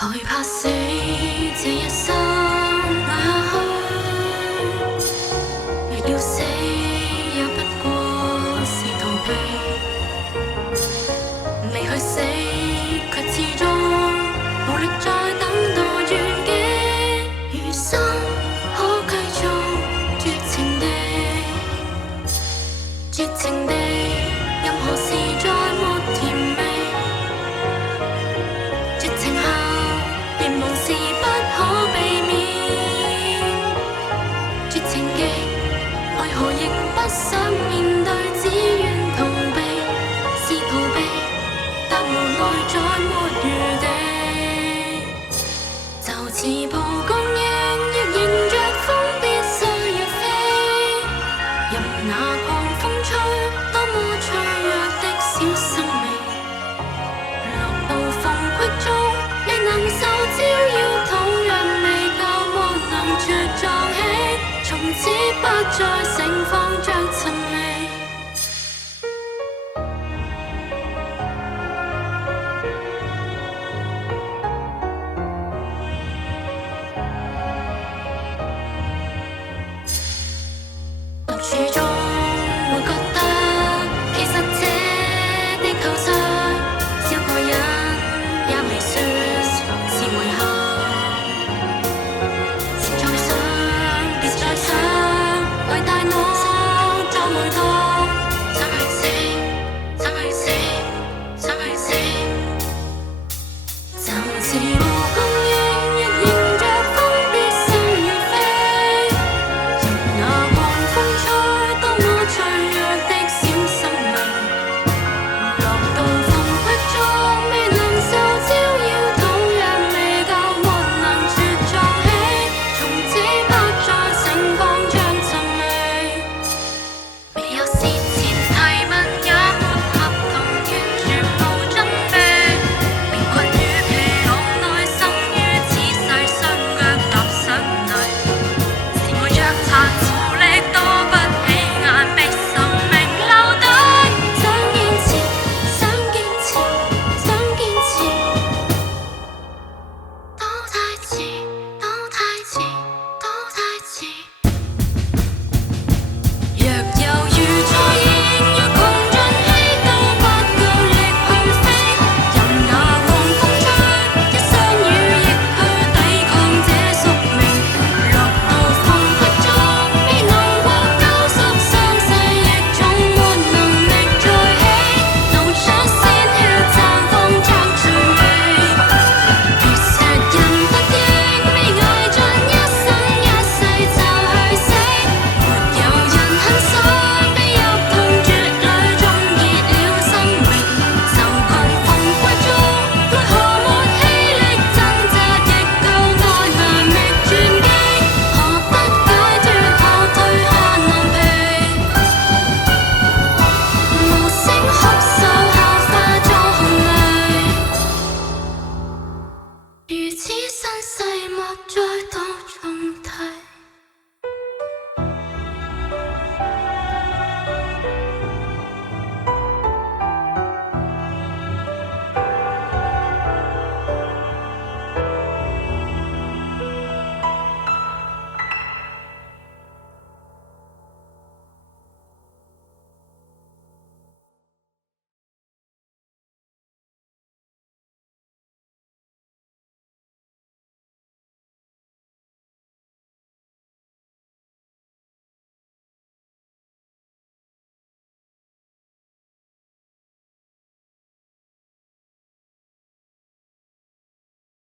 害怕死，這一生愛下去，若要死也不過是逃避，未去死卻始終無力再等待轉機，餘生可繼續絕情地，絕情地，任何事再沒甜味，絕情後願望是不可避免，絕情極為何仍不想面對，只願逃避，是逃避，但無奈再沒餘地，就似蒲公英若迎着風必須要飛，任那狂風吹，多麼脆弱的小生命，落到縫隙中未能受招搖，土壤未夠沒能茁壯起，從此不再盛放着尋味。獨處中會覺得，其實這地球上少個人也未說是遺憾。別再想，別再想，為大腦作梅毒，想去死，想去死，想去死，就似蒲公英若迎着風必須要飛，任那狂風吹，多麼脆弱的小生命，落到縫隙中未能受招搖，土壤未夠沒能茁壯起，從此不再盛放着尋味，未有事前提問也沒合同，願全部準備，被困於疲勞內，生於此世雙腳踏上泥，是我若殘無力多不起眼，被生命留低，想堅持，想堅持，想堅持，都太遲，都太遲，都太遲。若猶如錯認，若窮盡氣都不夠力去飛，任那狂風吹，一雙羽翼去抵抗這宿命，落到縫隙中未能獲救贖，傷勢亦總沒能力再起，流出鮮血綻放着趣味，別說人不應，未捱盡一生一世就去死，沒有人很想被入痛絕裡終結了生命，受困縫隙中為何沒氣力掙扎，亦夠愛捱覓轉機，何不解脫後退下狼皮，無聲哭訴後化作紅淚，如此身世莫再躲。